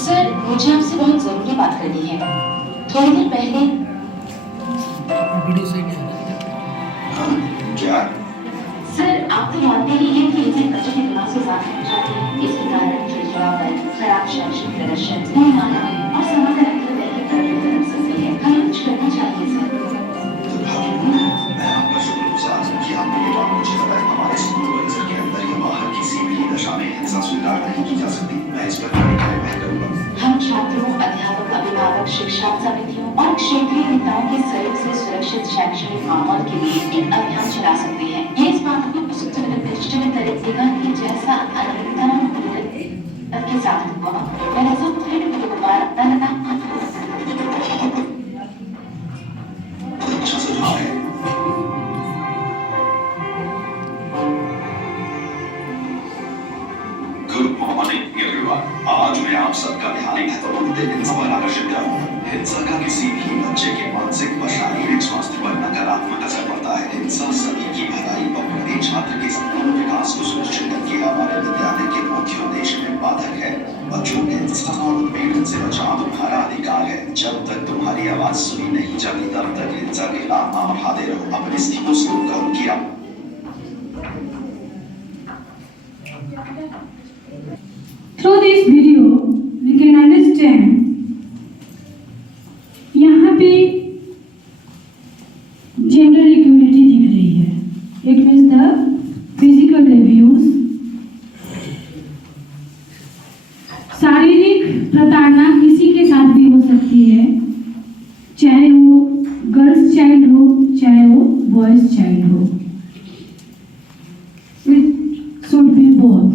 Sir, मुझे आपसे बहुत जरूरी बात करनी है। थोड़ी देर पहले हाँ, क्या? सर, आप तो जानते ही हैं कि इनसे बच्चों के दिमाग से ज्यादा हो जाती है। इसी कारण चिड़चिड़ापन, खराब शैक्षणिक प्रदर्शन, बेईमानी और समाधान कर सकती है। हमें कुछ करना चाहिए सर। मैं आपका शुक्रगुजार हूं कि आपने ये बात मुझे बताई। हमारे स्कूल परिसर के अंदर या बाहर किसी भी दशा में हिंसा स्वीकार नहीं की जा सकती। मैं इस पर कड़ी कार्रवाई करूंगा। हम छात्रों, अध्यापक, अभिभावक, शिक्षा समितियों और क्षेत्रीय नेताओं के सहयोग से सुरक्षित शैक्षणिक माहौल के लिए एक अभियान चला सकते हैं। ये इस बात को निश्चित करेगा कि जैसा के साथ हुआ, वैसा फिर दोबारा अच्छा सुझाव है। Good morning everyone. आज मैं आप सबका ध्यान एक महत्वपूर्ण हिंसा पर आकर्षित करूंगा। हिंसा का किसी भी बच्चे के मानसिक व शारीरिक स्वास्थ्य पर नकारात्मक असर पड़ता है। हिंसा सभी की भलाई व प्रत्येक छात्र के संपूर्ण विकास को सुनिश्चित करके हमारे विद्यालय के मुख्य उद्देश्य में बाधक है। बच्चों के हिंसा और उत्पीड़न से बचाव तुम्हारा अधिकार है। जब तक तुम्हारी आवाज सुनी नहीं जाती तब तक हिंसा के खिलाफ आम उठाते रहो। अपनी स्थितियों से उनका किया। Through this video, we can understand यहाँ पे gender equality दिख रही है. It means the physical abuse, शारीरिक प्रताड़ना किसी के साथ भी हो सकती है, चाहे वो गर्ल्स चाइल्ड हो, चाहे वो बॉयज चाइल्ड हो. It should be both.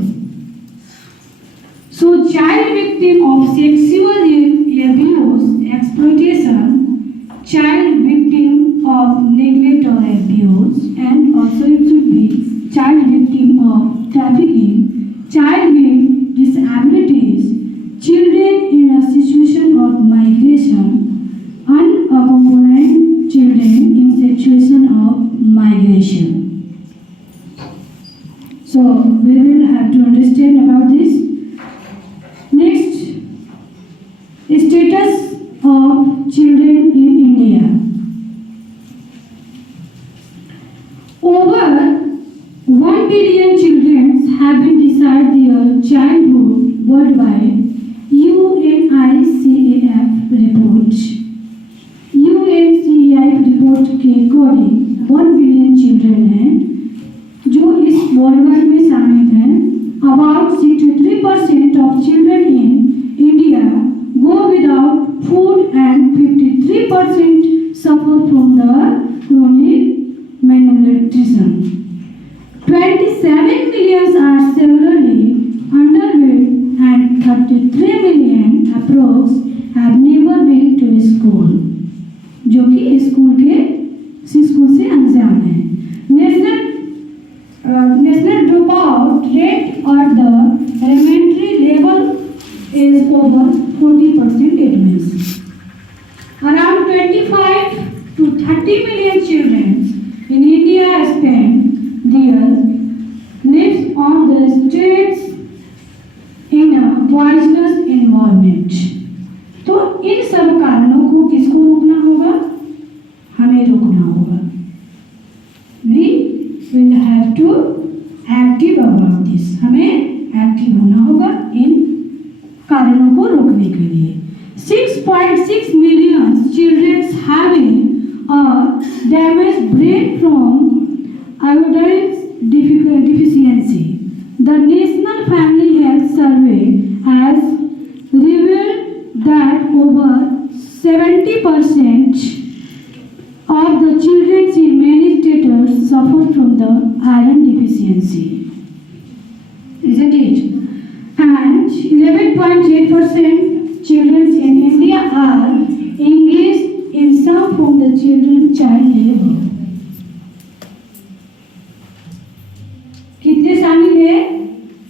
So, child victim of sexual abuse, exploitation, child victim of neglect or abuse, and also it should be child victim of trafficking, child with disabilities, children in a situation of migration, unaccompanied children in situation of migration. So, we will have to understand about this. Next, status of children in India. Over 1 billion children have been denied their childhood worldwide. UNICEF report. UNICEF report के according 1 billion children हैं जो इस world wide में शामिल हैं. About 63% of children in India go without food and 53% suffer from the chronic malnutrition. 27 million are severely underweight and 33 million approx have never been to school, जो कि school से अनजान है. National dropout rate at the elementary level is over 40%. It means around 25 to 30 million children in India spend their lives on the streets in a poisonous environment. तो इन सब कारणों को किसको रोकना होगा? हमें रोकना होगा. We will have to active about this. हमें एक्टिव होना होगा इन कारणों को रोकने के लिए. 6.6 million children having a damaged brain from iodine deficiency. The National Family Health Survey has revealed that over 70% of the children in many states suffer from the iron deficiency, isn't it? And 11.8 20% children in India are engaged in some from the child labor. कितने शामिल है?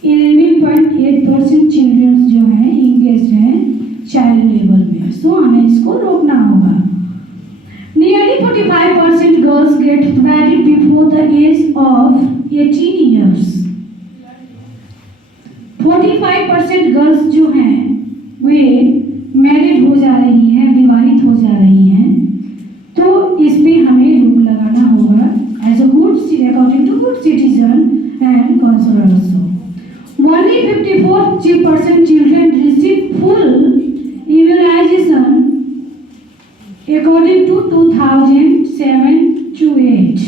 11.8% children जो है engage हैं child labour में. सो हमें इसको रोकना होगा. Nearly 45% girls get married before the age of 18 years. 45% girls जो हैं वे मैरिड हो जा रही हैं, विवाहित हो जा रही हैं. तो इस पे हमें रोक लगाना होगा as a good according to good citizen and concern also. Only 54% children receive full immunization according to 2007 to 8.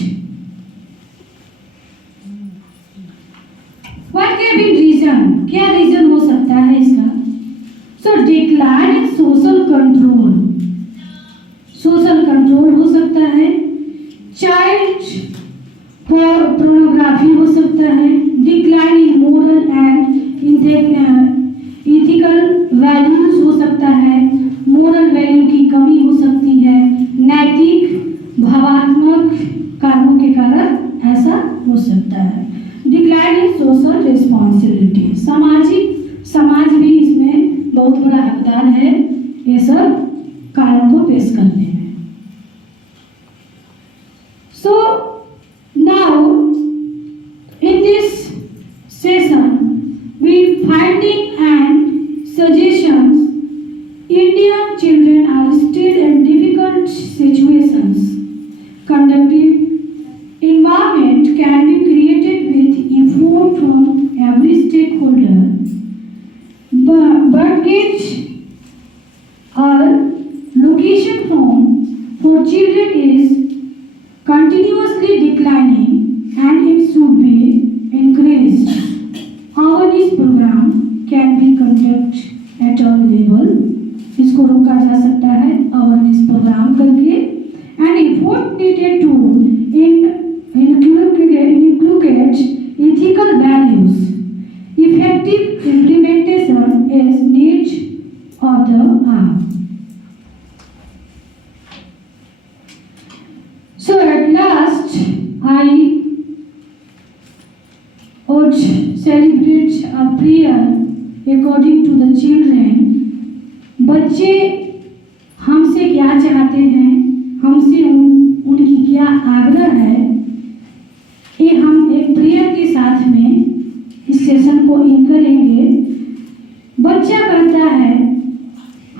What can be reason? क्या रीजन हो सकता है इसका? So decline in social control. Social control हो सकता है. Child pornography हो सकता है. Decline in moral and ethical values हो सकता है. Moral value की कमी हो सकती है. नैतिक भावात्मक कारणों के कारण ऐसा हो सकता है. Decline in social responsibility. समाज भी इसमें बहुत बड़ा हकदार है ये सब कारण को पेश करने में. So now in this session we finding and suggestions. Indian children are still in difficult situations. Conducive environment can be created with effort from every stakeholder. Budget or location for children is continuously declining and it should be encouraged. Awareness program can be conducted at all level. इसको रोका जा सकता है awareness programme करके. And effort needed to inculcate ethical values. Effective implementation is need of the hour. So at last, I would celebrate a prayer according to the children. बच्चे हमसे क्या चाहते हैं, हमसे उनकी क्या आग्रह है, ये हम एक प्रेयर के साथ में इस सेशन को इन करेंगे. बच्चा कहता है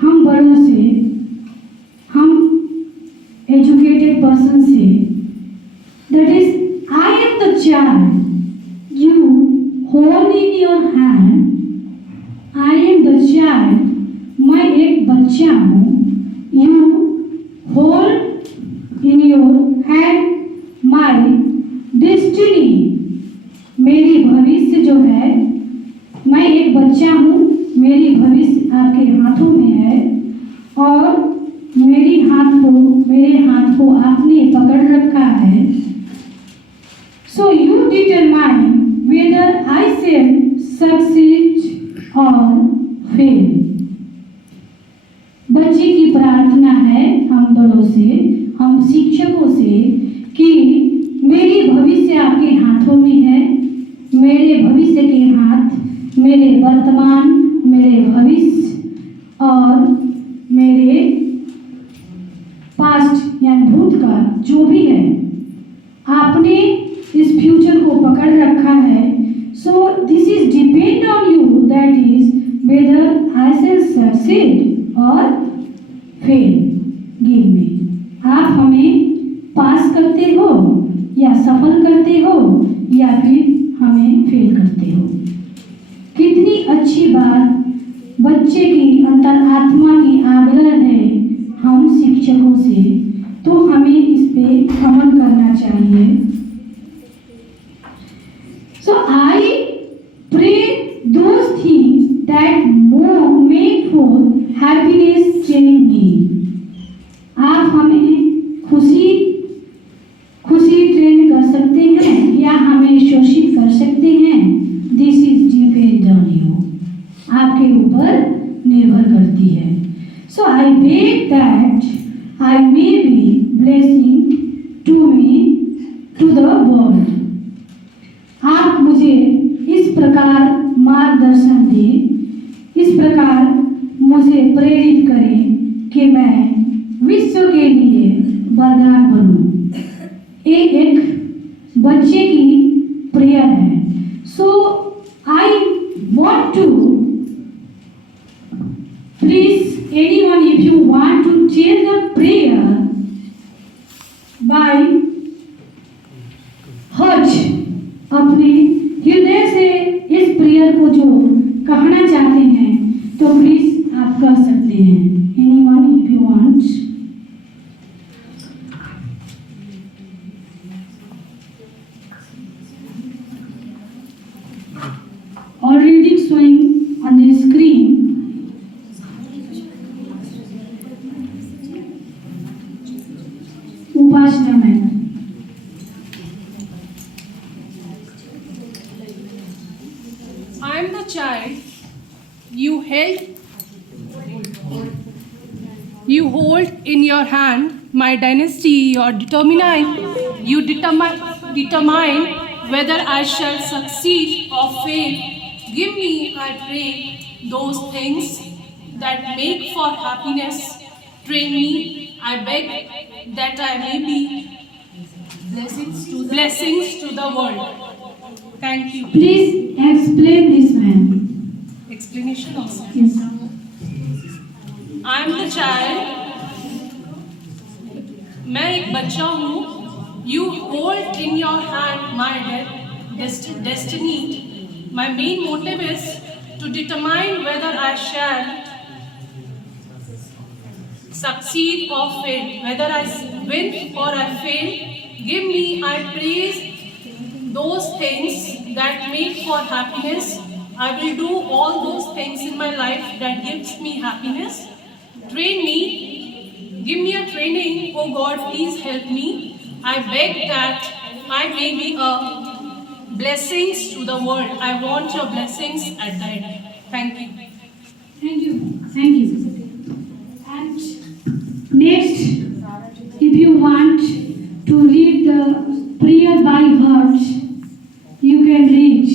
हम बड़ों से, हम एजुकेटेड पर्सन से, that is I am the child, you hold in your hand. I am the child, मैं एक बच्चा हूँ. You hold in your hand my destiny. मेरी भविष्य जो है, मैं एक बच्चा हूँ, मेरी भविष्य आपके हाथों में है और मेरे हाथ को आपने पकड़ रखा है. So you determine whether I shall succeed और फेल. बच्चे की प्रार्थना है हम बड़ों से, हम शिक्षकों से कि मेरी भविष्य आपके हाथों में है. मेरे भविष्य के हाथ मेरे वर्तमान, मेरे भविष्य और मेरे पास्ट यानी भूत का जो भी है, आपने इस फ्यूचर को पकड़ रखा है. So this is depend on you, that is whether I shall succeed और फेल. Give me. आप हमें पास करते हो या सफल करते हो या फिर हमें फेल करते हो. कितनी अच्छी बात बच्चे की अंतरात्मा की आग्रह है हम शिक्षकों से. तो हमें इस पे अमल करना चाहिए. So I pray those things that make for happiness in me. आप हमें खुशी ट्रेन कर सकते हैं या हमें शोषित कर सकते हैं. This is depend on you. आपके ऊपर beg that I may be blessing to the world. आप मुझे इस प्रकार मार्गदर्शन दें, इस प्रकार मुझे प्रेरित करें कि मैं विश्व के लिए वरदान बनूं। एक बच्चे की प्रेयर है। So I want to please anyone if you want to change the prayer by heart, अपने हृदय से इस प्रेयर को जो कहना चाहते हैं तो प्लीज आप कह सकते हैं। Anyone if you want. Already showing on the screen. Upashna ma'am. I am the child you hold in your hand my dynasty, your determine. You determine whether I shall succeed or fail. Give me, I pray, those things that make for happiness. Train me, I beg, that I may be blessings to the world. Thank you. Please explain this ma'am. Explanation also. Yes. I am the child. मैं एक बच्चा हूँ. You hold in your hand my destiny. My main motive is to determine whether I shall succeed or fail, whether I win or I fail. Give me, I praise, those things that make for happiness. I will do all those things in my life that gives me happiness. Train me, give me a training, oh God, please help me. I beg that I may be a blessings to the world. I want your blessings at the end. Thank you. Thank you. Thank you. And next, if you want to read the prayer by heart, you can read.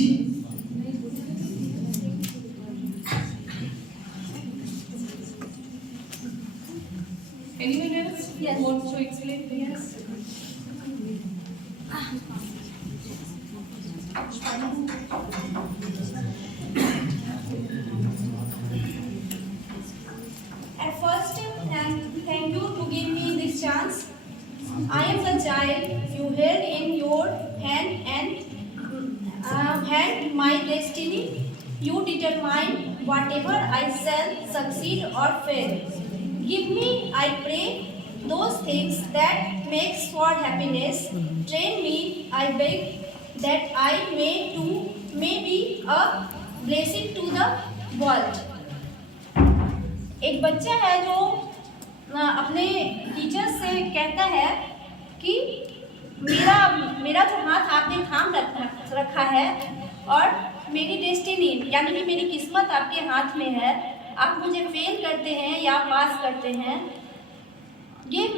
Anyone else? Yes. Want to explain? Yes. At first, thank you to give me this chance. I am the child you held in your hand and my destiny. You determine whatever I shall succeed or fail. Give me, I pray, those things that makes for happiness. Train me, I beg, that I may be a blessing to the world. एक बच्चा है जो अपने teacher से कहता है कि मेरा जो हाथ आपने थाम रखा है और मेरी डेस्टिनी यानी कि मेरी किस्मत आपके हाथ में है. आप मुझे फेल करते हैं या पास करते हैं. Give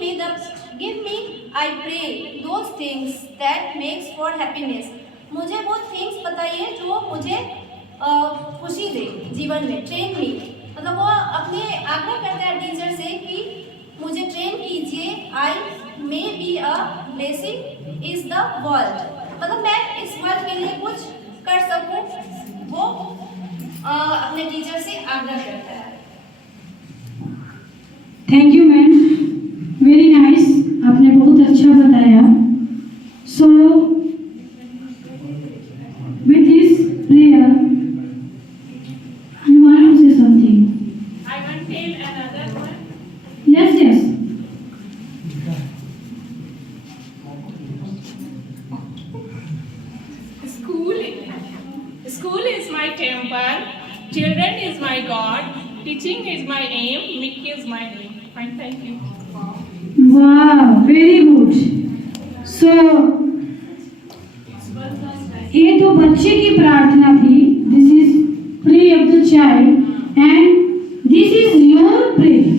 me, I pray, those things that makes for happiness. मुझे वो थिंग्स बताइए जो मुझे खुशी दे जीवन में. ट्रेन मी, मतलब वो अपने आग्रह करता है टीचर से कि मुझे ट्रेन कीजिए. I may be a blessing is the world, मतलब मैं इस वर्ल्ड के लिए कुछ कर सकूं. वो अपने टीचर से आग्रह करता है. Thank you ma'am, very nice. आपने बहुत अच्छा बताया. So with this prayer you want to say something. I want to tell another one. Yes, yes. School is my temple, children is my God, teaching is my aim, Mickey is my name. Fine, thank you. Wow, very good. So ये तो बच्चे की प्रार्थना थी. This is prayer of the child and this is your prayer.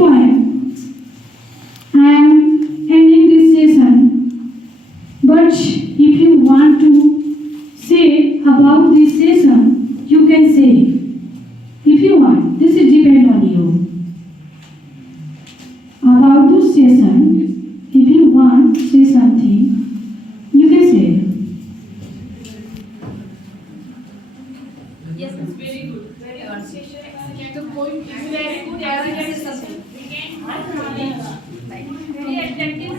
poem. I am ending this session. But if you want to say about this session, you can say. If you want, this is depend on you. About this session, if you want to say something, you can say. Yes, it's very good. Very good. The point is very good. Very attractive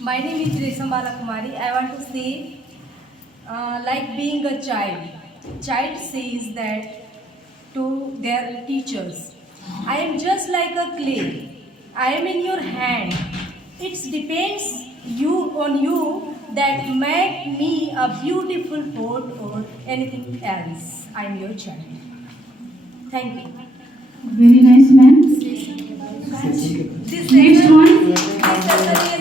My name is Resambala Kumari. I want to say, like being a child. Child says that to their teachers, I am just like a clay. I am in your hand. It depends on you that make me a beautiful pot or anything else. I am your child. Thank you. Very nice, man. This Next session, one. this session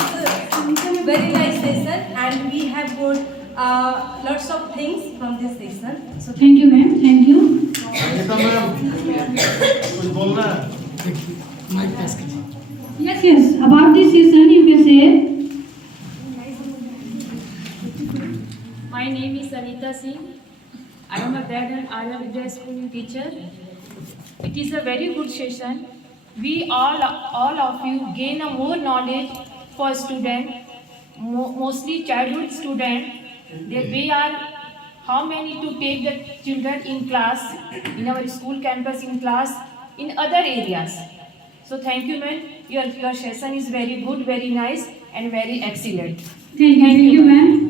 is very nice session, and we have got lots of things from this session. So Thank you, ma'am. Thank you. Yes, yes. About this session, you can say. My name is Anita Singh. I am a Dragon Arya Vidya School teacher. It is a very good session. We all of you gain a more knowledge for student, mostly childhood student. We are how many to take the children in class, in our school campus in class, in other areas. So thank you, ma'am. Your session is very good, very nice, and very excellent. Thank you, ma'am.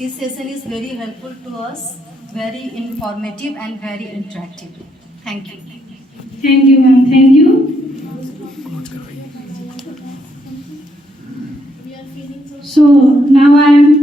this session is very helpful to us, very informative and very interactive. Thank you. Thank you, ma'am. Thank you. So now I am